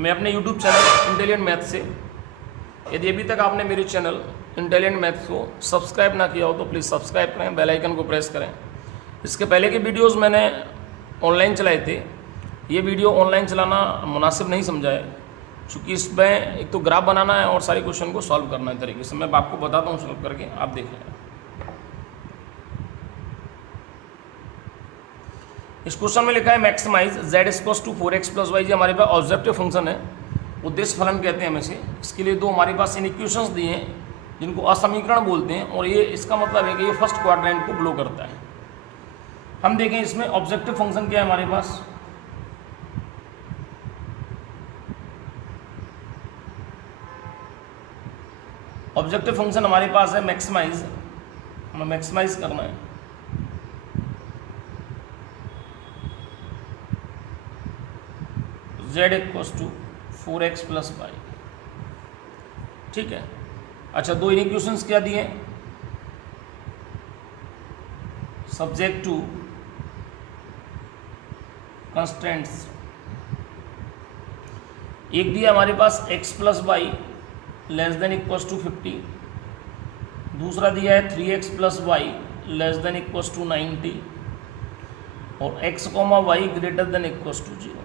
मैं अपने YouTube channel intelligent math से, यदि अभी तक आपने मेरे चैनल इंटेलिजेंट मैथ को सब्सक्राइब ना किया हो तो प्लीज़ सब्सक्राइब करें, बेल आइकन को प्रेस करें। इसके पहले के वीडियोस मैंने ऑनलाइन चलाए थे, ये वीडियो ऑनलाइन चलाना मुनासिब नहीं समझा है, क्योंकि इसमें एक तो ग्राफ बनाना है और सारे क्वेश्चन को सॉल्व करना है तरीके से। मैं आपको बताता हूँ सॉल्व करके, आप देख लें। इस क्वेश्चन में लिखा है maximise z equals to 4x plus y. ये हमारे पास ऑब्जेक्टिव फंक्शन है, उद्देश्य फलन कहते हैं हमें से। इसके लिए दो हमारे पास इक्वेशंस दिए हैं जिनको असमीकरण बोलते हैं, और ये इसका मतलब है कि ये फर्स्ट क्वाड्रेंट को ब्लो करता है। हम देखें इसमें ऑब्जेक्टिव फंक्शन क्या है हमारे पास। ऑब्जेक्टिव फंक्शन हमारे पास है मैक्सिमाइज, हमें मैक्सिमाइज करना है। z equals to 4x plus y, ठीक है। अच्छा, दो इक्वेशंस क्या दिए, सब्जेक्ट टू कंस्टेंट्स। एक दिया हमारे पास x plus y less than equals to 50, दूसरा दिया है 3x plus y less than equals to 90, और x comma y greater than equals to 0।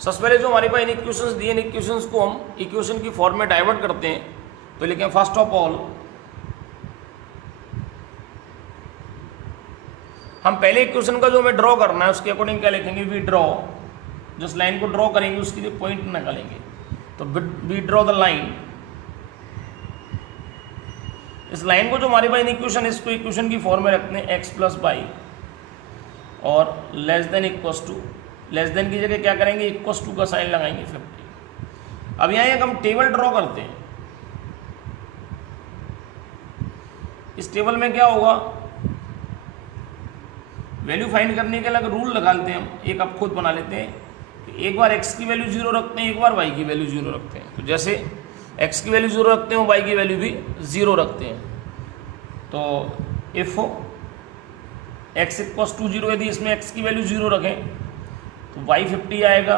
सबसे पहले जो हमारे पास इक्वेशंस दिए, इन इक्वेशंस को हम इक्वेशन की फॉर्म में डाइवर्ट करते हैं। तो लिखें फर्स्ट ऑफ ऑल, हम पहले इक्वेशन का जो हमें ड्रॉ करना है उसके अकॉर्डिंग क्या लिखेंगे, वी ड्रॉ। जिस लाइन को ड्रॉ करेंगे उसके लिए पॉइंट निकालेंगे, तो वी ड्रॉ द लाइन। इस लाइन को जो हमारे पास इक्वेशन, इसको इक्वेशन की फॉर्म में रखते हैं x प्लस वाई, और less than equals to, less than की जगह क्या करेंगे, इक्वल्स टू का साइन लगाएंगे 50। अब यहाँ एक हम टेबल ड्रॉ करते हैं। इस टेबल में क्या होगा, वैल्यू फाइंड करने के अलग रूल निकालते हैं हम, एक आप खुद बना लेते हैं कि एक बार x की वैल्यू 0 रखते हैं, एक बार y की वैल्यू 0 रखते हैं। तो जैसे x की वैल्यू 0 रखते हैं, y की वैल्यू भी 0 रखते हैं। तो इफ x इक्वल्स टू 0, यदि इसमें x की वैल्यू 0 रखें तो y 50 आएगा,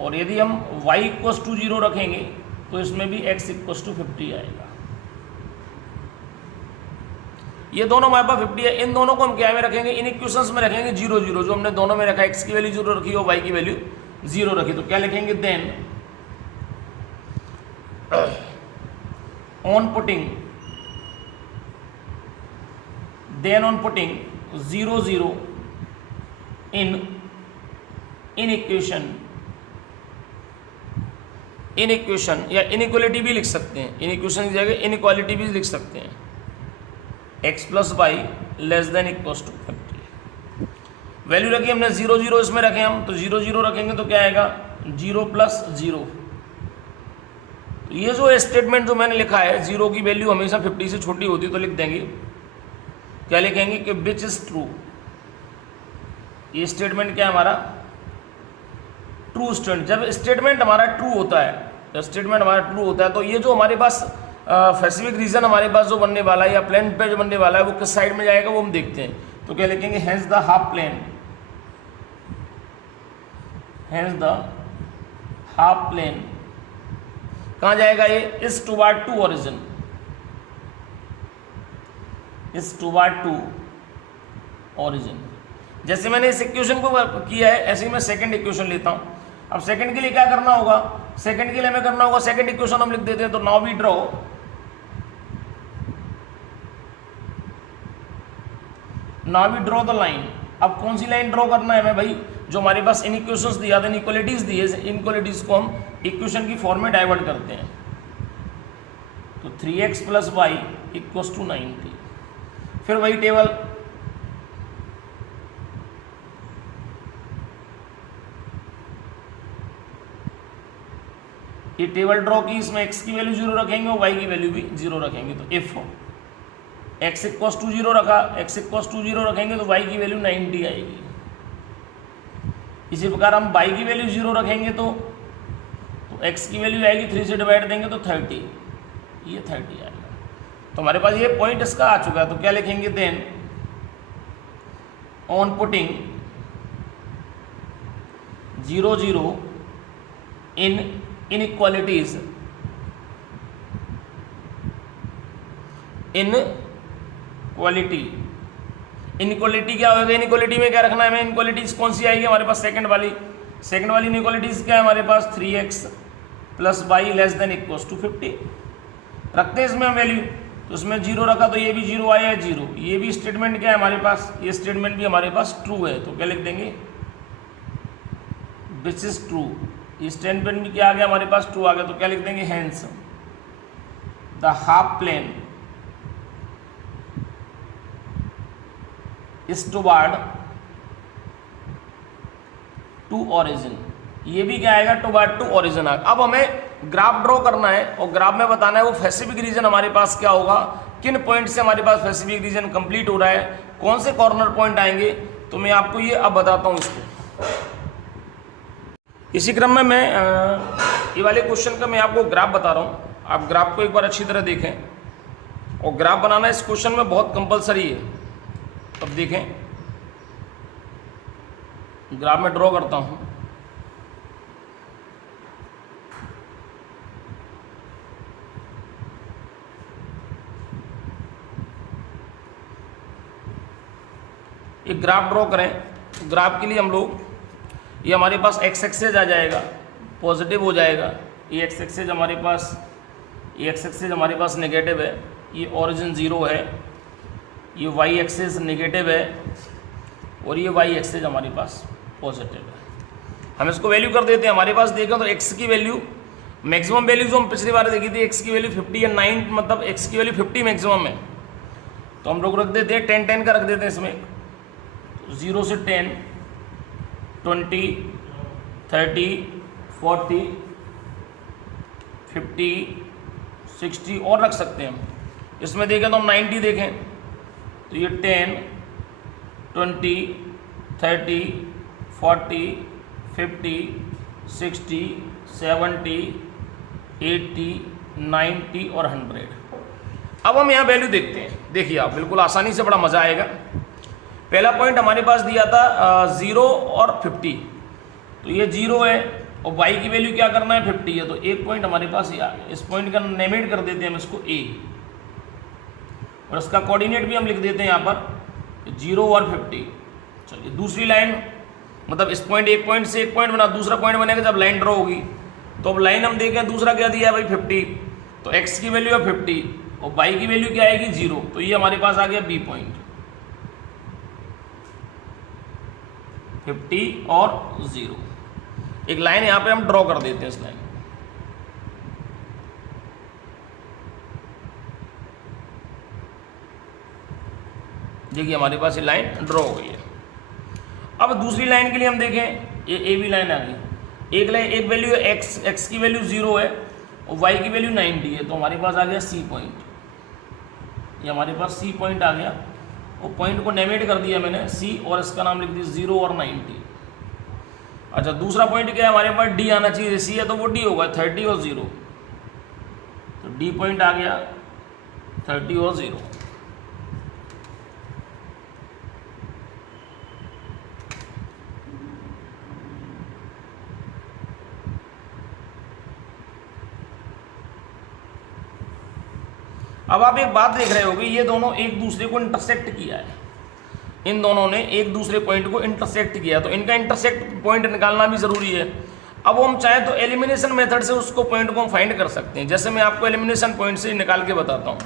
और यदि हम y इक्वल्स टू 0 रखेंगे तो इसमें भी x इक्वल्स टू 50 आएगा। ये दोनों हमारे पास 50 है, इन दोनों को हम क्या में रखेंगे, इन इक्वेशंस में रखेंगे 0 0, जो हमने दोनों में रखा, x की वैल्यू 0 रखी और y की वैल्यू 0 रखी। तो क्या लिखेंगे, then on putting 0 0 in equation या इनइक्वालिटी भी लिख सकते हैं, इन इक्वेशन की जगह इनइक्वालिटी भी लिख सकते हैं, x plus y less than equals to 50। Value रखी हमने 0 0, इसमें रखें हम, तो 0 0 रखेंगे तो क्या आएगा, 0 प्लस 0। ये जो स्टेटमेंट जो मैंने लिखा है, 0 की वैल्यू हमेशा 50 से छोटी होती है, तो लिख देंगे, क्या लिखेंगे कि विच इज ट्रू। ये स्टेटमेंट क्या है हमारा, ट्रू स्टेटमेंट। जब स्टेटमेंट हमारा ट्रू होता है, तो ये जो हमारे पास स्पेसिफिक रीजन हमारे पास जो बनने वाला है या प्लेन पे जो बनने वाला है वो किस साइड में जाएगा वो हम देखते हैं। तो क्या लिखेंगे, हेंस द हाफ प्लेन कहाँ जाएगा, ये इज टुवर्ड टू ओरिजिन, जैसे मैंने इस इक्वेशन को किया है ऐसे ही मैं सेकंड इक्वेशन लेता हूं। अब सेकंड के लिए क्या करना होगा, सेकंड के लिए हमें करना होगा, सेकंड इक्वेशन हम लिख देते हैं। तो now we draw the line. अब कौन सी लाइन ड्रॉ करना है हमें भाई, जो हमारे पास इन इक्वेशंस दिया था, इनइक्वालिटीज दी है, इनइक्वालिटीज को हम इक्वेशन की फॉर्म में डाइवर्ट करते हैं। तो 3x plus Y equals to 90। फिर वही टेबल, ये टेबल ड्रॉ की, इसमें x की वैल्यू 0 रखेंगे और y की वैल्यू भी 0 रखेंगे। तो इफ x इक्वल्स टू 0 रखा, x इक्वल्स टू 0 रखेंगे तो y की वैल्यू 90 आएगी। इसी प्रकार हम y की वैल्यू 0 रखेंगे तो x की वैल्यू आएगी, 3 से डिवाइड देंगे तो 30, ये 30 आएगा। तो हमारे पास ये पॉइंट इसका आ चुका है। तो क्या लिखेंगे, then on putting 0 0 in inequalities inequality क्या होगा, इनइक्वालिटी में क्या रखना है हमें, इनइक्वालिटीज कौन सी आएगी हमारे पास, सेकंड वाली इनइक्वालिटीज क्या है हमारे पास, 3x plus y less than equals to 50 रखते हैं इसमें हम वैल्यू, तो उसमें 0 रखा तो ये भी 0 आया है 0, ये भी स्टेटमेंट क्या है हमारे पास, ये स्टेटमेंट भी हमारे पास ट्रू है, तो क्या लिख देंगे, विच इज ट्रू, ये स्टेटमेंट भी क्या आ गया हमारे पास, ट्रू आ गया, तो क्या लिख देंगे, hence the half plane is toward to origin, ये भी क्या आएगा, टुवर्ड टू ओरिजिन आएगा। अब हमें ग्राफ ड्रॉ करना है और ग्राफ में बताना है वो पैसिफिक रीजन हमारे पास क्या होगा, किन पॉइंट से हमारे पास पैसिफिक रीजन कंप्लीट हो रहा है, कौन से कॉर्नर पॉइंट आएंगे, तो मैं आपको ये अब बताता हूँ इसको। इसी क्रम में मैं ये वाले क्वेश्चन का मैं आपको ग्राफ बता रहा हूँ, आप ग्राफ को एक बार अच्छी तरह देखें, और ग्राफ बनाना इस क्वेश्चन में बहुत कंपलसरी है। अब देखें, ग्राफ में ड्रॉ करता हूँ, ये ग्राफ ड्रॉ करें, ग्राफ के लिए हम लोग, ये हमारे पास एक्स एक्सेस आ जाएगा, पॉजिटिव हो जाएगा, ये एक्स एक्सेस हमारे पास, ये एक्स एक्सेस हमारे पास नेगेटिव है, ये ओरिजिन 0 है, ये वाई एक्सेस नेगेटिव है, और ये वाई एक्सेस हमारे पास पॉजिटिव है। हम इसको वैल्यू कर देते हैं, हमारे पास देखें तो एक्स की वैल्यू, मैक्सिमम वैल्यू जो हम पिछली बार देखी थी, एक्स की वैल्यू 50 या 9, मतलब एक्स की वैल्यू 50 मैक्सिमम है, तो हम लोग रख देते हैं 10 का रख देते हैं इसमें, 0 से 10, 20, 30, 40, 50, 60 और रख सकते हैं हम। इसमें देखें तो हम 90 देखें तो ये 10, 20, 30, 40, 50, 60, 70, 80, 90 और 100। अब हम यहाँ वैल्यू देखते हैं, देखिए आप बिल्कुल आसानी से, बड़ा मज़ा आएगा। पहला पॉइंट हमारे पास दिया था 0 और 50, तो ये 0 है और y की वैल्यू क्या करना है, 50 है, तो एक पॉइंट हमारे पास ये आ गया। इस पॉइंट का नेमेट कर देते हैं हम इसको a, और इसका कोऑर्डिनेट भी हम लिख देते हैं यहाँ पर 0 और 50। चलिए दूसरी लाइन, मतलब इस पॉइंट, एक पॉइंट से एक पॉइंट बना, दूसरा पॉइंट बनेगा जब लाइन ड्रॉ होगी, तो अब लाइन हम देखें दूसरा क्या दिया है भाई 50, तो x की वैल्यू है 50 और y की वैल्यू क्या आएगी 0, तो ये हमारे पास आ गया b पॉइंट, 50 और 0। एक लाइन यहाँ पे हम ड्रॉ कर देते हैं, इस लाइन, देखिए हमारे पास ये लाइन ड्रॉ हो गई है। अब दूसरी लाइन के लिए हम देखें, ये ए बी लाइन आ गई, एक लाइन, एक वैल्यू है x की वैल्यू 0 है और y की वैल्यू 90 है, तो हमारे पास आ गया c पॉइंट, ये हमारे पास c पॉइंट आ गया, और पॉइंट को नेमेट कर दिया मैंने c, और इसका नाम लिख दिया 0 और 90। अच्छा दूसरा पॉइंट क्या है हमारे पास, d आना चाहिए, c है तो वो d होगा 30 और 0, तो d पॉइंट आ गया 30 और 0। अब आप एक बात देख रहे होगे, ये दोनों एक दूसरे को इंटरसेक्ट किया है, इन दोनों ने एक दूसरे पॉइंट को इंटरसेक्ट किया, तो इनका इंटरसेक्ट पॉइंट निकालना भी जरूरी है। अब हम चाहें तो एलिमिनेशन मेथड से उसको पॉइंट को हम फाइंड कर सकते हैं, जैसे मैं आपको एलिमिनेशन पॉइंट से निकाल के बताता हूँ।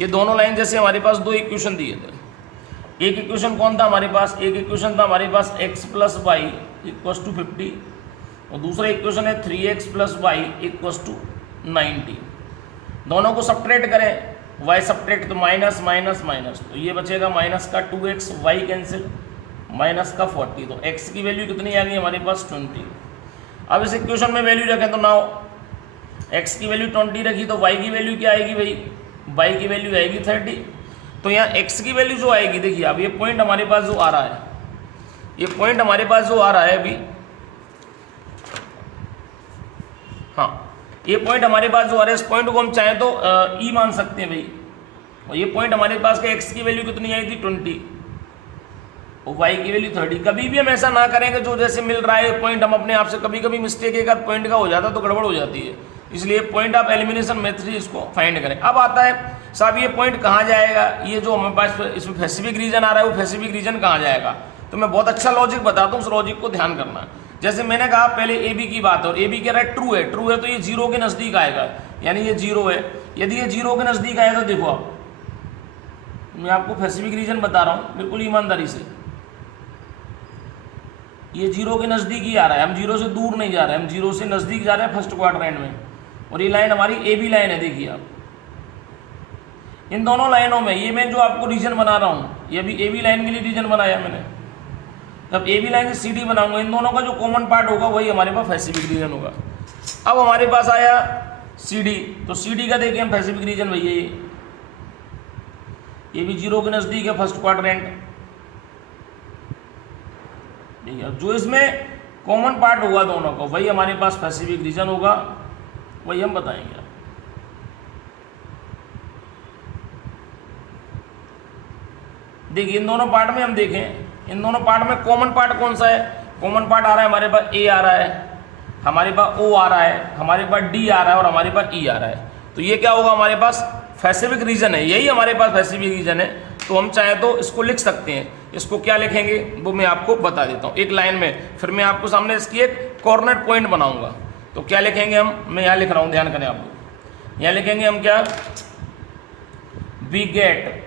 ये दोनों लाइन, जैसे हमारे पास दो इक्वेशन दिए थे, एक इक्वेशन कौन था हमारे पास, एक इक्वेशन था हमारे पास x plus y equals to 50, और दूसरा इक्वेशन है 3x plus y equals to 90। दोनों को सब्ट्रैक्ट करें, y सब्ट्रैक्ट तो माइनस माइनस माइनस, तो ये बचेगा माइनस का 2x, y कैंसिल, माइनस का 40, तो x की वैल्यू कितनी आ गई हमारे पास 20। अब इस इक्वेशन में वैल्यू रखें तो नाउ x की वैल्यू 20 रखी, तो y की वैल्यू क्या आएगी भाई, y की वैल्यू आएगी 30। तो यहाँ x की वैल्यू जो आएगी, देखिए अब ये पॉइंट हमारे पास जो आ रहा है, ये पॉइंट हमारे पास जो आ रहा है अभी, हाँ ये पॉइंट हमारे पास जो आ रहा है, इस पॉइंट को हम चाहें तो ई मान सकते हैं भाई, और ये पॉइंट हमारे पास का x की वैल्यू कितनी आई थी 20, और y की वैल्यू 30। कभी भी हम ऐसा ना करेंगे जो जैसे मिल रहा है पॉइंट हम अपने आप से, कभी कभी मिस्टेक एक आध पॉइंट का हो जाता है तो गड़बड़ हो जाती है, इसलिए पॉइंट ऑफ एलिमिनेशन मेथड से इसको फाइंड करें। अब आता है साहब ये पॉइंट कहाँ जाएगा, ये जो हमारे पास इसमें पैसिफिक रीजन आ रहा है वो पैसिफिक रीजन कहाँ जाएगा। तो मैं बहुत अच्छा लॉजिक बताता हूँ, उस लॉजिक को ध्यान करना। जैसे मैंने कहा पहले ए बी की बात, और ए बी कह रहा है ट्रू है, ट्रू है तो ये 0 के नजदीक आएगा, यानी ये 0 है। यदि ये 0 के नजदीक आएगा तो देखो आप, मैं आपको पैसिफिक रीजन बता रहा हूँ बिल्कुल ईमानदारी से, ये 0 के नजदीक ही आ रहा है, हम 0 से दूर नहीं जा रहे हैं, हम 0 से नजदीक जा रहे हैं फर्स्ट क्वाड्रेंट में। और ये लाइन हमारी ए बी लाइन है, देखिए आप इन दोनों लाइनों में, ये मैं जो आपको रीजन बना रहा हूँ ये भी ए बी लाइन के लिए रीजन बनाया मैंने। जब ए बी लाइन से सी डी बनाऊंगा, इन दोनों का जो कॉमन पार्ट होगा वही हमारे पास पैसिफिक रीजन होगा। अब हमारे पास आया सी डी, तो सी डी का देखिए हम पैसिफिक रीजन भैया ये भी 0 के नजदीक है फर्स्ट क्वाड्रेंट। देखिए जो इसमें कॉमन पार्ट होगा दोनों का वही हमारे पास पैसिफिक रीजन होगा, वही हम बताएंगे। देखिए इन दोनों पार्ट में हम देखें, इन दोनों पार्ट में कॉमन पार्ट कौन सा है, कॉमन पार्ट आ रहा है हमारे पास ए आ रहा है, हमारे पास ओ आ रहा है, हमारे पास डी आ रहा है और हमारे पास ई आ रहा है। तो ये क्या होगा, हमारे पास पैसिफिक रीजन है, यही हमारे पास पैसिफिक रीजन है। तो हम चाहे तो इसको लिख सकते हैं, इसको क्या लिखेंगे वो मैं आपको बता देता हूँ एक लाइन में, फिर मैं आपको सामने इसकी एक कॉर्नर पॉइंट बनाऊंगा। तो क्या लिखेंगे हम, मैं यहाँ लिख रहा हूँ, ध्यान करें आप लोग, यहाँ लिखेंगे हम क्या, we get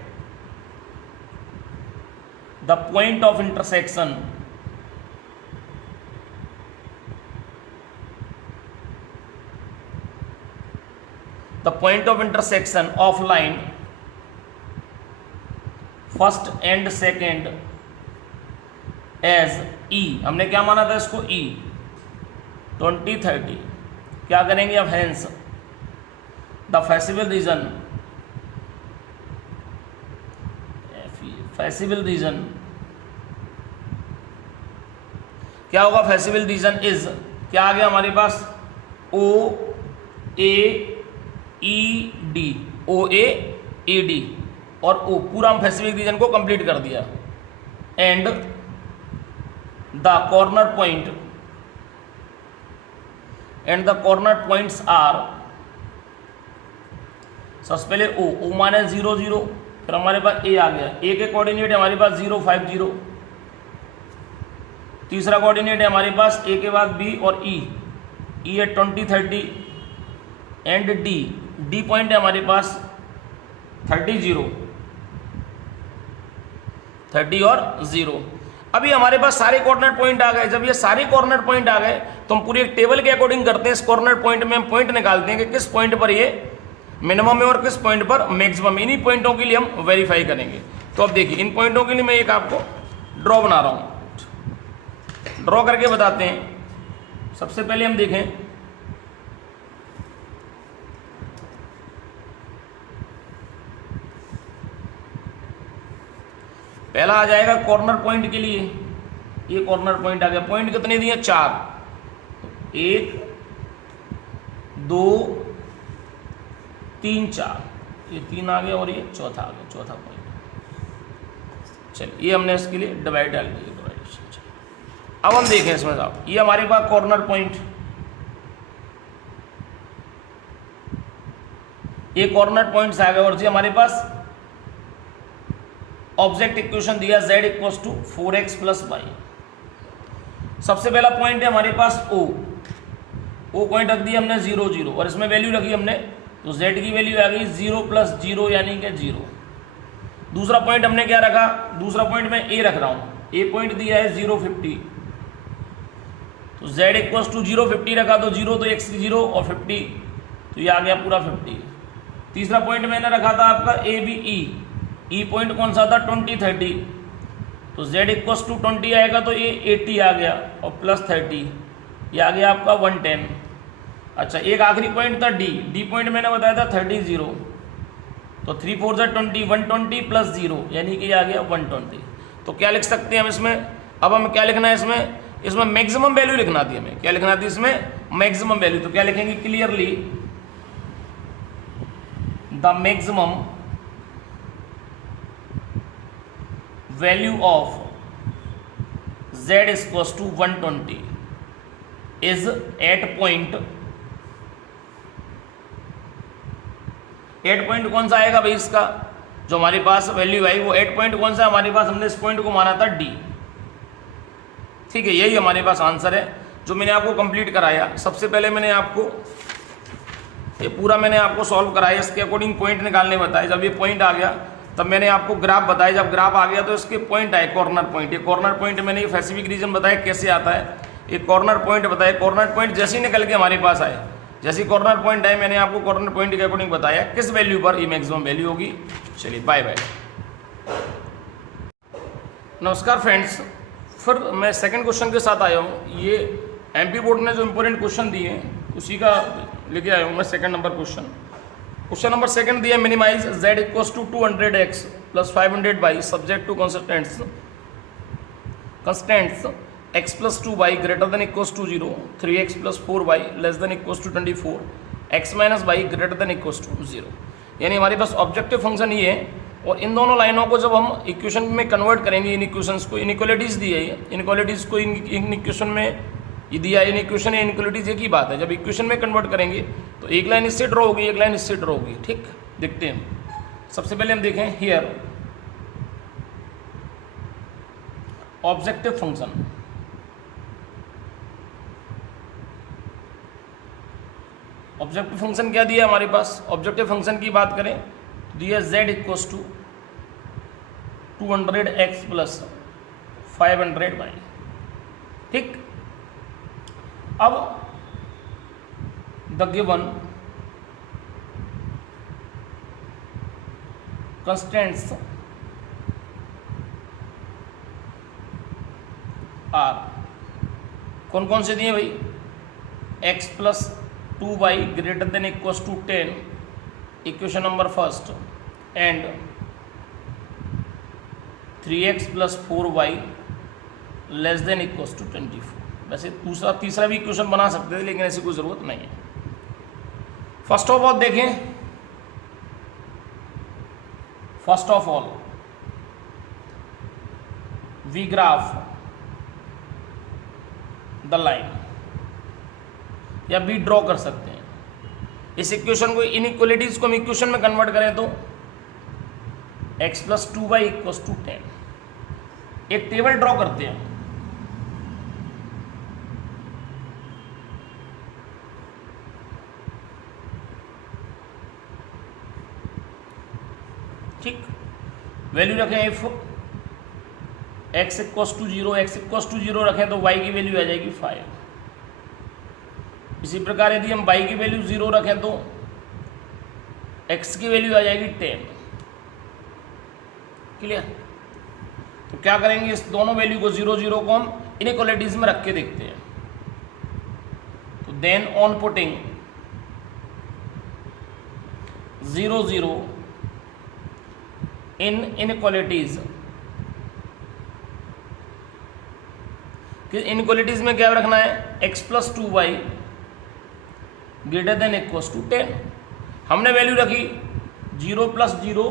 the point of intersection of line first and second as E। हमने क्या माना था इसको E 20 30। क्या करेंगे अब, hence the फैसिबल रीजन क्या होगा, फैसिबल रीजन इज क्या आ गया हमारे पास, ओ ए ई डी, ओ ए ई डी और ओ, पूरा हम पैसिफिक रीजन को कंप्लीट कर दिया। And the corner points are, सबसे पहले ओ माने 0 0, फिर हमारे पास ए आ गया, ए के कोऑर्डिनेट हमारे पास 0 5 0, तीसरा कोऑर्डिनेट है हमारे पास ए के बाद बी और ई है 20 30 एंड डी पॉइंट है हमारे पास 30 0 30 और 0। अभी हमारे पास सारे कॉर्नर पॉइंट आ गए। जब ये सारे कॉर्नर पॉइंट आ गए तो हम पूरी एक टेबल के अकॉर्डिंग करते हैं, इस कॉर्नर पॉइंट में हम पॉइंट निकालते हैं कि किस पॉइंट पर ये मिनिमम है और किस पॉइंट पर मैक्सिमम। इन्हीं पॉइंटों के लिए हम वेरीफाई करेंगे। तो अब देखिए इन पॉइंटों के लिए मैं एक आपको ड्रॉ बना रहा हूं, ड्रॉ करके बताते हैं। सबसे पहले हम देखें, पहला आ जाएगा कॉर्नर पॉइंट के लिए, ये कॉर्नर पॉइंट आ गया। पॉइंट कितने दिए, 4, 1 2 3 4, ये 3 आ गया और ये चौथा आ गया, चौथा पॉइंट। चलिए ये हमने इसके लिए डिवाइड डाल दिया, अब हम देखें इसमें साहब, ये हमारे पास कॉर्नर पॉइंट, ये कॉर्नर पॉइंट्स आ गए और जी हमारे पास ऑब्जेक्ट इक्वेशन दिया z equals to 4x plus y. सबसे पहला पॉइंट है हमारे पास o पॉइंट रख दिया हमने 0 0 और इसमें वैल्यू रखी हमने, तो z की वैल्यू आ गई 0 प्लस 0 यानी कि 0। दूसरा पॉइंट हमने क्या रखा, दूसरा पॉइंट मैं a रख रहा हूँ, a पॉइंट दिया है 0 50, तो z इक्वल्स टू 0 50 रखा तो 0 तो x 0 और 50, तो ये आ गया पूरा 50। तीसरा पॉइंट मैंने रखा था आपका ए बी ई पॉइंट कौन सा था 20 30, तो z इक्वल्स टू 20 आएगा तो ये 80 आ गया और प्लस 30, ये आ गया आपका 110। अच्छा एक आखिरी पॉइंट था डी पॉइंट मैंने बताया था 30 0, तो 3 4 20 120 प्लस 0 यानी कि ये आ गया 120। तो क्या लिख सकते हैं हम इसमें, अब हमें क्या लिखना है इसमें मैक्सिमम वैल्यू लिखना थी हमें, क्या लिखना थी इसमें मैक्सिमम वैल्यू। तो क्या लिखेंगे, clearly the maximum value of z equals to 120 is at point कौन सा आएगा भाई इसका, जो हमारे पास वैल्यू आई वो 8 पॉइंट कौन सा है हमारे पास, हमने इस पॉइंट को माना था डी। ठीक है, यही हमारे पास आंसर है जो मैंने आपको कंप्लीट कराया। सबसे पहले मैंने आपको ये पूरा मैंने आपको सॉल्व कराया, इसके अकॉर्डिंग पॉइंट निकालने बताए। जब ये पॉइंट आ गया तब मैंने आपको ग्राफ बताया, जब ग्राफ आ गया तो इसके पॉइंट आए कॉर्नर पॉइंट। ये कॉर्नर पॉइंट मैंने ये स्पेसिफिक रीजन बताया कैसे आता है, ये कॉर्नर पॉइंट बताया। कॉर्नर पॉइंट जैसे ही निकल के हमारे पास आए, जैसे कॉर्नर पॉइंट आए मैंने आपको कॉर्नर पॉइंट के अकॉर्डिंग बताया किस वैल्यू पर ये मैक्सिमम वैल्यू होगी। चलिए बाय बाय। नमस्कार फ्रेंड्स, फिर मैं सेकंड क्वेश्चन के साथ आया हूँ। ये एमपी बोर्ड ने जो इंपॉर्टेंट क्वेश्चन दिए हैं उसी का लेके आया हूँ मैं। Second number question number second दिया, minimise z equals to 200x plus 500y subject to constraints x plus 2y greater than equals to 0, 3x plus 4y less than equals to 24, x minus y greater than equals to 0। यानी हमारे पास objective function ये है। और इन दोनों लाइनों को जब हम इक्वेशन में कन्वर्ट करेंगे, इन इक्वेशंस को, इनइक्वालिटीज दी है, इनइक्वालिटीज को इन इक्वेशन में ये दिया है, इन इक्वेशन या इनइक्वालिटीज एक ही बात है। जब इक्वेशन में कन्वर्ट करेंगे तो एक लाइन इससे ड्रॉ होगी, एक लाइन इससे ड्रॉ होगी। ठीक, देखते हैं। सबसे पहले हम देखें here objective function. Objective function क्या दिया हमारे पास, ऑब्जेक्टिव फंक्शन की बात करें तो दिया z equals to 200x plus 500y। ठीक, अब द गिवन कंस्टेंट्स आर कौन कौन से दिए भाई, x plus 2y greater than equals to 10 equation number first, and 3x plus 4y less than equals to 24। वैसे दूसरा तीसरा भी इक्वेशन बना सकते थे लेकिन ऐसी कोई ज़रूरत नहीं है। फर्स्ट ऑफ ऑल देखें, first of all we graph the line, या भी ड्रॉ कर सकते हैं इस इक्वेशन को। इनइक्वालिटीज को हम इक्वेशन में कन्वर्ट करें तो x plus 2y equals to 10। एक टेबल ड्रॉ करते हैं। ठीक, वैल्यू रखें if x equals to 0, x equals to 0 रखें तो y की वैल्यू आ जाएगी 5। इसी प्रकार यदि हम y की वैल्यू 0 रखें तो x की वैल्यू आ जाएगी 10। क्लियर? तो क्या करेंगे, इस दोनों वैल्यू को 0 0 को हम इनइक्वालिटीज में रख के देखते हैं। तो then on putting 0 0 in inequalities, inequalities में क्या रखना है, x plus 2y greater than equals to 10। हमने वैल्यू रखी 0 plus 0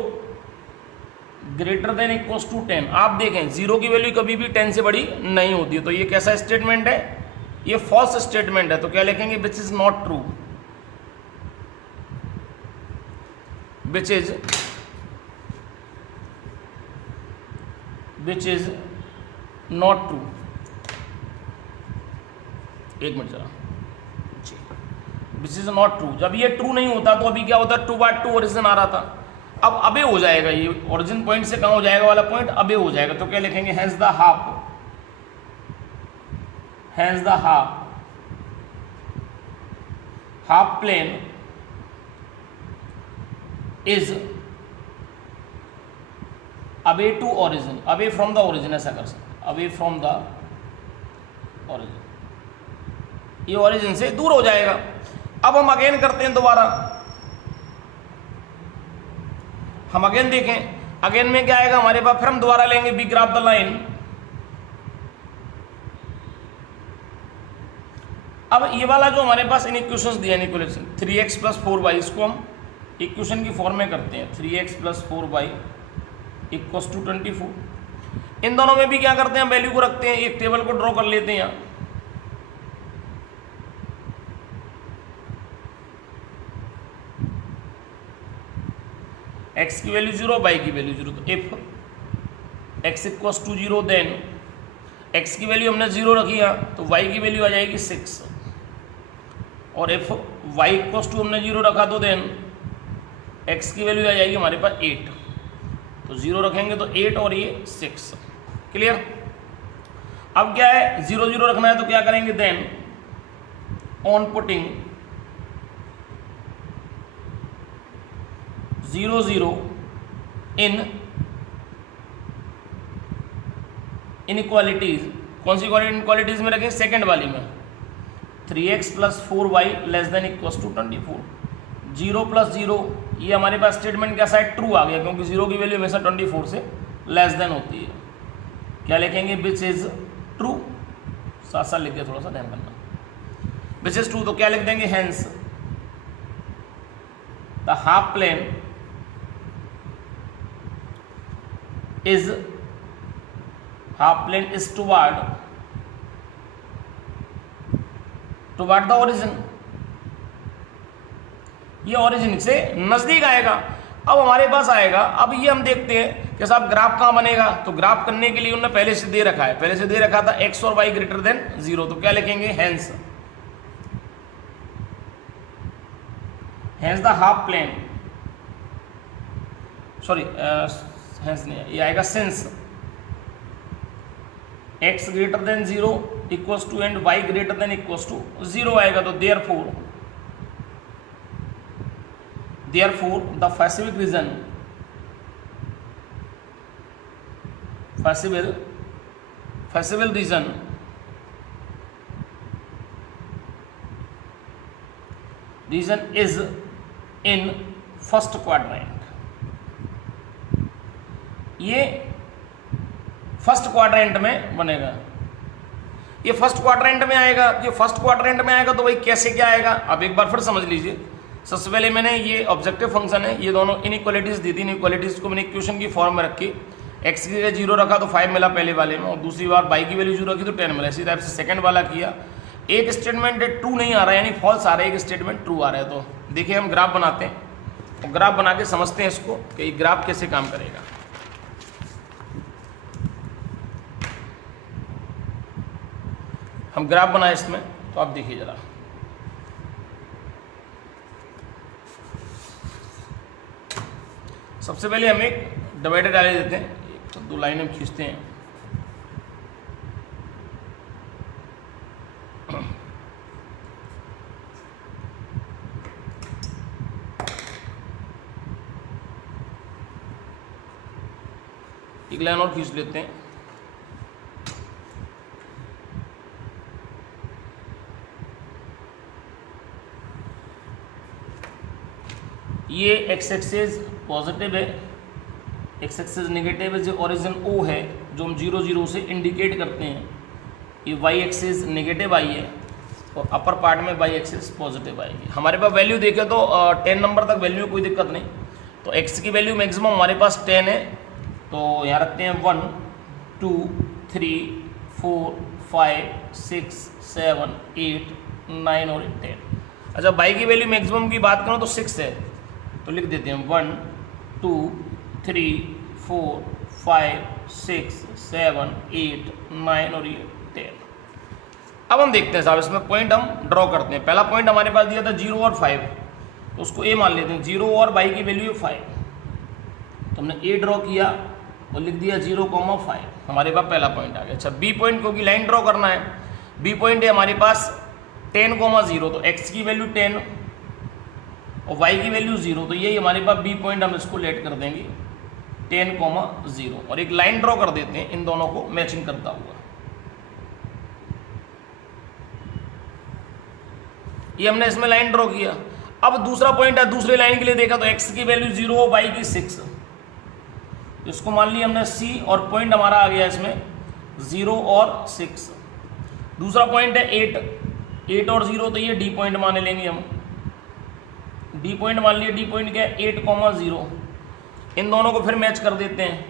greater than equals to 10। आप देखें 0 की वैल्यू कभी भी 10 से बड़ी नहीं होती है। तो ये कैसा स्टेटमेंट है, ये फॉल्स स्टेटमेंट है। तो क्या लिखेंगे, which is not true, which is not true. एक मिनट जरा, विच इज नॉट ट्रू। जब ये ट्रू नहीं होता तो अभी क्या होता, 2/2 ओरिजिन आ रहा था। अब अबे हो जाएगा, ये ओरिजिन पॉइंट से कहाँ हो जाएगा वाला पॉइंट अबे हो जाएगा। तो क्या लिखेंगे, hence the half plane is away to origin, away from the origin, ऐसा कर सकते, अवे फ्रॉम द ओरिजिन, ये ओरिजिन से दूर हो जाएगा। अब हम अगेन करते हैं दोबारा, हम अगेन देखें, अगेन में क्या आएगा हमारे पास, फिर हम दोबारा लेंगे बी ग्राफ द लाइन। अब ये वाला जो हमारे पास इन इक्वेशंस दिया, इक्वेशन 3x प्लस 4y, इसको हम इक्वेशन की फॉर्म में करते हैं। 3x plus 4y equals to 24। इन दोनों में भी क्या करते हैं, वैल्यू को रखते हैं, एक टेबल को ड्रॉ कर लेते हैं यहाँ। x की वैल्यू 0, y की वैल्यू 0, तो if x equals to 0 then x की वैल्यू हमने 0 रखी है तो y की वैल्यू आ जाएगी 6, और इफ y इक्वल्स टू हमने 0 रखा तो देन x की वैल्यू आ जाएगी हमारे पास 8, तो 0 रखेंगे तो 8 और ये 6। क्लियर। अब क्या है, 0 0 रखना है तो क्या करेंगे, then on putting 0 0 in inequalities, कौन सी इनइक्वालिटीज में रखें, सेकंड वाली में, 3x + 4y <= 24, 0 + 0, ये हमारे पास स्टेटमेंट कैसा है, ट्रू आ गया, क्योंकि 0 की वैल्यू हमेशा 24 से लेस देन होती है। क्या लिखेंगे, विच इज ट्रू, साथ साथ लिख दिया, थोड़ा सा ध्यान करना, विच इज ट्रू, तो क्या लिख देंगे, hence the half plane is toward the origin, ये ओरिजिन से नजदीक आएगा। अब हमारे पास आएगा, अब ये हम देखते हैं कि साहब ग्राफ कहां बनेगा, तो ग्राफ करने के लिए उन्होंने पहले से दे रखा है, पहले से दे रखा था x और y > 0, तो क्या लिखेंगे, hence the half plane, sorry hence नहीं, ये आएगा since x > 0 equals to and y > 0 आएगा, तो therefore the feasible region region is in first quadrant, ये फर्स्ट क्वाड्रेंट में बनेगा, ये फर्स्ट क्वाड्रेंट में आएगा, ये फर्स्ट क्वाड्रेंट में आएगा तो भाई कैसे क्या आएगा, अब एक बार फिर समझ लीजिए। सबसे पहले मैंने ये ऑब्जेक्टिव फंक्शन है, ये दोनों इनइक्वालिटीज दी थी, इनइक्वालिटीज को मैंने इक्वेशन की फॉर्म में रखी, x की जगह 0 रखा तो 5 मिला पहले वाले में, और दूसरी बार y की वैल्यू 0 रखी तो 10 मिला, इसी टाइप से सेकंड वाला किया। एक स्टेटमेंट ट्रू नहीं आ रहा है, यानी फॉल्स आ रहा है, एक स्टेटमेंट ट्रू आ रहा है। तो देखिए हम ग्राफ बनाते हैं, और ग्राफ बना के समझते हैं इसको कि ग्राफ कैसे काम करेगा। हम ग्राफ बनाए इसमें, तो आप देखिए जरा, सबसे पहले हम एक डिवाइडर डाले देते हैं, तो 2 लाइन हम खींचते हैं, एक लाइन और खींच लेते हैं, ये एक्स एक्सिस पॉजिटिव है, एक्स एक्सिस नेगेटिव है, जो ओरिजिन ओ है जो हम 0 0 से इंडिकेट करते हैं, ये वाई एक्सिस नेगेटिव आई है और अपर पार्ट में वाई एक्सिस पॉजिटिव आएगी। हमारे पास वैल्यू देखे तो 10 नंबर तक वैल्यू में कोई दिक्कत नहीं, तो एक्स की वैल्यू मैक्सिमम हमारे पास 10 है, तो यहाँ रखते हैं 1 2 3 4 5 6 7 8 9 और 10। अच्छा, बाई की वैल्यू मैक्सिमम की बात करो तो 6 है, तो लिख देते हैं 1 2 3 4 5 6 7 8 9 और ये 10। अब हम देखते हैं साहब, इसमें पॉइंट हम ड्रॉ करते हैं। पहला पॉइंट हमारे पास दिया था 0 और 5, तो उसको ए मान लेते हैं, 0 और बाई की वैल्यू 5, तो हमने ए ड्रॉ किया और लिख दिया 0,5, हमारे पास पहला पॉइंट आ गया। अच्छा, बी पॉइंट क्योंकि लाइन ड्रॉ करना है, बी पॉइंट है हमारे पास 10,0, तो एक्स की वैल्यू 10 और y की वैल्यू 0, तो यही हमारे पास बी पॉइंट, हम इसको लेट कर देंगे 10,0 और एक लाइन ड्रॉ कर देते हैं इन दोनों को मैचिंग करता हुआ। ये हमने इसमें लाइन ड्रॉ किया। अब दूसरा पॉइंट है, दूसरे लाइन के लिए देखा तो x की वैल्यू 0 और y की 6, इसको मान लिया हमने c, और पॉइंट हमारा आ गया इसमें 0 और 6। दूसरा पॉइंट है 8 और 0, तो ये डी पॉइंट मान लेंगे हम, डी पॉइंट मान लिया। डी पॉइंट क्या है 8,0, इन दोनों को फिर मैच कर देते हैं,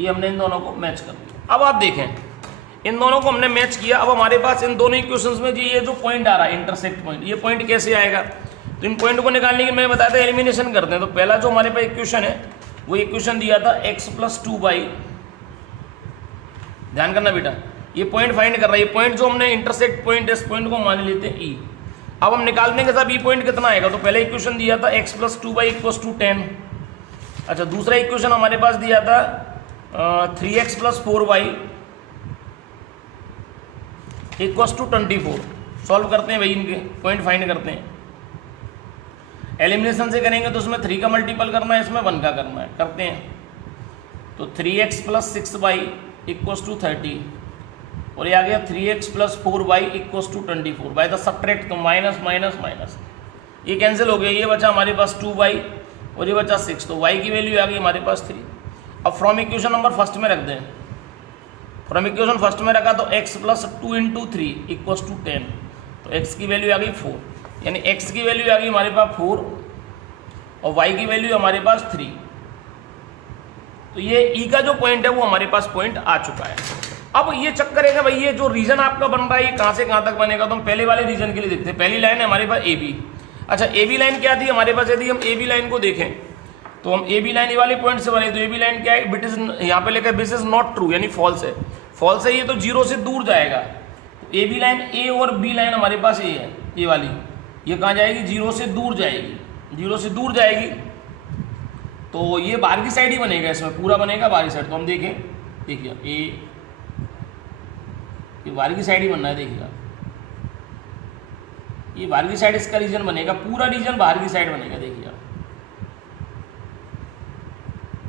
ये हमने इन दोनों को मैच कर दिया। अब आप देखें, इन दोनों को हमने मैच किया। अब हमारे पास इन दोनों इक्वेशंस में जी ये जो पॉइंट आ रहा है इंटरसेक्ट पॉइंट, ये पॉइंट कैसे आएगा? तो इन पॉइंट को निकालने के मैं बताया था एलिमिनेशन करते हैं। तो पहला जो हमारे पास इक्वेशन है वो इक्वेशन दिया था x + 2y, ध्यान करना बेटा, ये पॉइंट फाइंड कर रहा है। ये पॉइंट जो हमने इंटरसेक्ट पॉइंट, इस पॉइंट को मान लेते हैं ई। अब हम निकालने के साथ ई पॉइंट कितना आएगा? तो पहले इक्वेशन दिया था x + 2y = 10। अच्छा, दूसरा इक्वेशन हमारे पास दिया था 3x + 4y = 24। सॉल्व करते हैं भाई, इनके पॉइंट फाइंड करते हैं। एलिमिनेशन से करेंगे तो उसमें 3 का मल्टीपल करना है, इसमें 1 का करना है, करते हैं। तो 3x + 6y = 30 और ये आ गया 3x + 4y = 24। By the subtract तो माइनस माइनस माइनस, ये कैंसिल हो गया, ये बचा हमारे पास 2y और ये बचा 6। तो y की वैल्यू आ गई हमारे पास 3। अब फ्रॉम इक्वेशन नंबर फर्स्ट में रख दें। फ्रॉम इक्वेशन फर्स्ट में रखा तो x + 2 × 3 = 10। तो x की वैल्यू आ गई 4, यानी x की वैल्यू आ गई हमारे पास 4 और y की वैल्यू हमारे पास 3। तो ये e का जो पॉइंट है वो हमारे पास पॉइंट आ चुका है। अब ये चक्कर है कि भाई ये जो रीजन आपका बन रहा है ये कहाँ से कहाँ तक बनेगा? तो हम पहले वाले रीजन के लिए देखते हैं। पहली लाइन है हमारे पास AB। अच्छा, AB लाइन क्या थी हमारे पास? यदि हम AB लाइन को देखें तो हम AB लाइन ये वाले पॉइंट से बने, तो AB लाइन क्या है? बिट इज यहाँ पे लेकर दिस इज नॉट ट्रू, यानी फॉल्स है। फॉल्स है ये तो 0 से दूर जाएगा। तो AB लाइन A और B लाइन हमारे पास A है, ये वाली, ये कहाँ जाएगी? 0 से दूर जाएगी। 0 से दूर जाएगी तो ये बाहर की साइड ही बनेगा, इसमें पूरा बनेगा बाहरी साइड। तो हम देखें, देखिए ये बाहर की साइड ही बनना है, देखिएगा ये बाहर की साइड इसका रीजन बनेगा, पूरा रीजन बाहर की साइड बनेगा। देखिएगा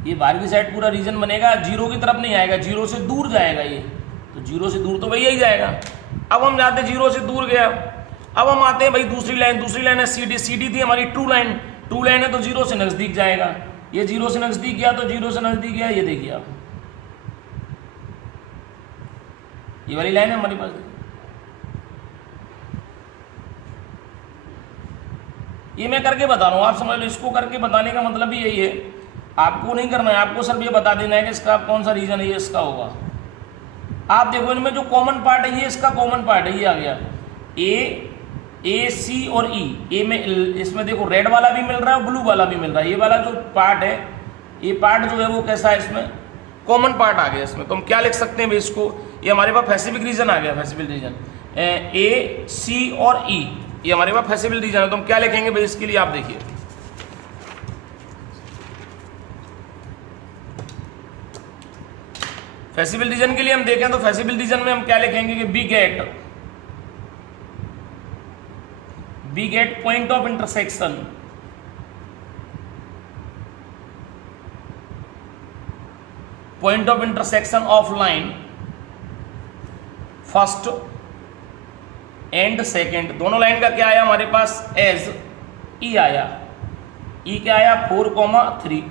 ये बाहर की साइड पूरा रीजन बनेगा, 0 की तरफ नहीं आएगा, 0 से दूर जाएगा ये। तो 0 से दूर तो भाई यही जाएगा। अब हम जाते हैं 0 से दूर गया। अब हम आते हैं भाई दूसरी लाइन है CD थी हमारी ट्रू लाइन है तो 0 से नजदीक जाएगा। ये 0 से नजदीक गया तो 0 से नजदीक गया, ये देखिए आप, ये वाली लाइन है हमारे पास। ये मैं करके बता रहा हूँ, आप समझ लो। इसको करके बताने का मतलब भी यही है, आपको नहीं करना है, आपको सिर्फ ये बता देना है कि इसका कौन सा रीजन है, ये इसका होगा। आप देखो इनमें जो कॉमन पार्ट है ये इसका कॉमन पार्ट है, ये आ गया A, C और E। ए में इसमें देखो रेड वाला भी मिल रहा है और ब्लू वाला भी मिल रहा है। ये वाला जो पार्ट है, ये पार्ट जो है वो कैसा है? इसमें कॉमन पार्ट आ गया इसमें। तो हम क्या लिख सकते हैं भाई इसको? ये हमारे पास पैसिफिक रीजन आ गया, पैसिफिक रीजन A, C और E, ये हमारे पास पैसिफिक रीजन है। तो हम क्या लिखेंगे भाई इसके लिए? आप देखिए, पैसिफिक रीजन के लिए हम देखें तो पैसिफिक रीजन में हम क्या लिखेंगे कि we get point of intersection, of line first and second. दोनों लाइन का क्या आया हमारे पास? एज E आया। E क्या आया? 4,3।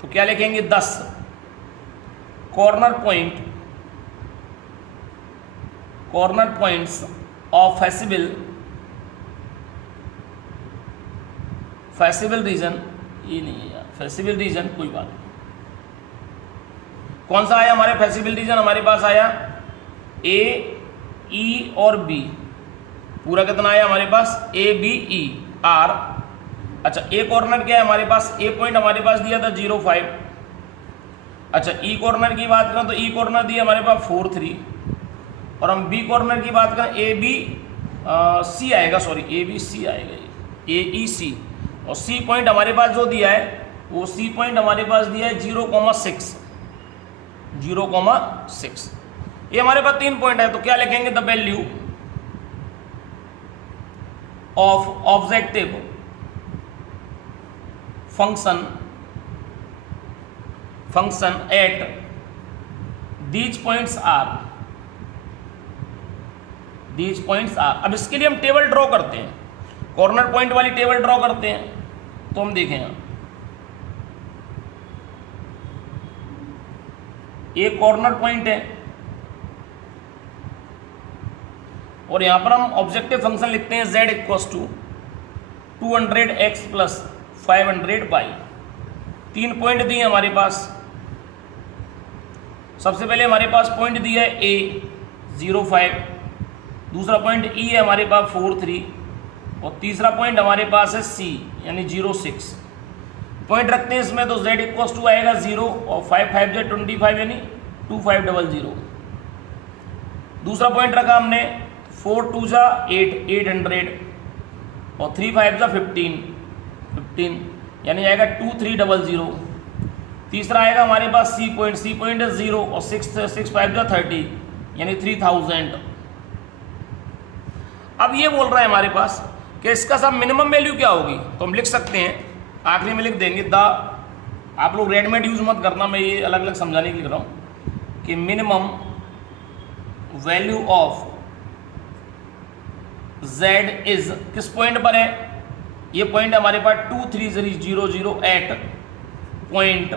तो क्या लिखेंगे? 10 corner points of feasible reason. ये नहीं है यार, फैसिबल रीजन कोई बात नहीं। कौन सा आया हमारे फैसिबल रीजन? हमारे पास आया A, E और B। पूरा कितना आया हमारे पास? A, B, E, R। अच्छा, A कॉर्नर क्या है हमारे पास? A पॉइंट हमारे पास दिया था 0,5। अच्छा, E कॉर्नर की बात करें तो E कॉर्नर दिया हमारे पास 4,3 और हम B कॉर्नर की बात करें A, B, C आएगा, सॉरी A, B, C आएगा, A, E, C। और C पॉइंट हमारे पास जो दिया है वो C पॉइंट हमारे पास दिया है 0,6। ये हमारे पास 3 पॉइंट है। तो क्या लिखेंगे? The value of objective function at these points are. अब इसके लिए हम टेबल ड्रॉ करते हैं, कॉर्नर पॉइंट वाली टेबल ड्रॉ करते हैं। तो हम देखें, ये कॉर्नर पॉइंट है और यहां पर हम ऑब्जेक्टिव फंक्शन लिखते हैं z = 200x + 500y। 3 पॉइंट दिए हमारे पास सबसे पहले हमारे पास पॉइंट दिया है ए 0.5, दूसरा पॉइंट ई है हमारे पास 4.3 और तीसरा पॉइंट हमारे पास है सी यानी 0.6। पॉइंट रखते हैं इसमें तो z इक्वल्स टू आएगा 0 और 5 5 जो 25 यानी 2500। दूसरा पॉइंट रखा हमने 4 2 जा 800 और 3 5 जा 15 यानी आएगा 2300। तीसरा आएगा हमारे पास सी पॉइंट है 0 और 6 5 जा 30 यानी 3000। अब ये बोल रहा है हमारे पास कि इसका सब मिनिमम वैल्यू क्या होगी, तो हम लिख सकते हैं आखिरी में लिख देंगे द, आप लोग रेडमेड यूज मत करना, मैं ये अलग अलग समझाने के लिए लिख रहा हूँ कि minimum value of z is किस पॉइंट पर है, ये पॉइंट हमारे पास 2300 एट पॉइंट,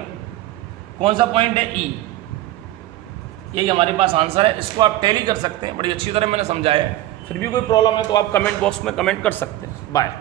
कौन सा पॉइंट है ई, यही हमारे पास आंसर है। इसको आप टैली कर सकते हैं, बड़ी अच्छी तरह मैंने समझाया है। फिर भी कोई प्रॉब्लम है तो आप कमेंट बॉक्स में कमेंट कर सकते हैं। बाय।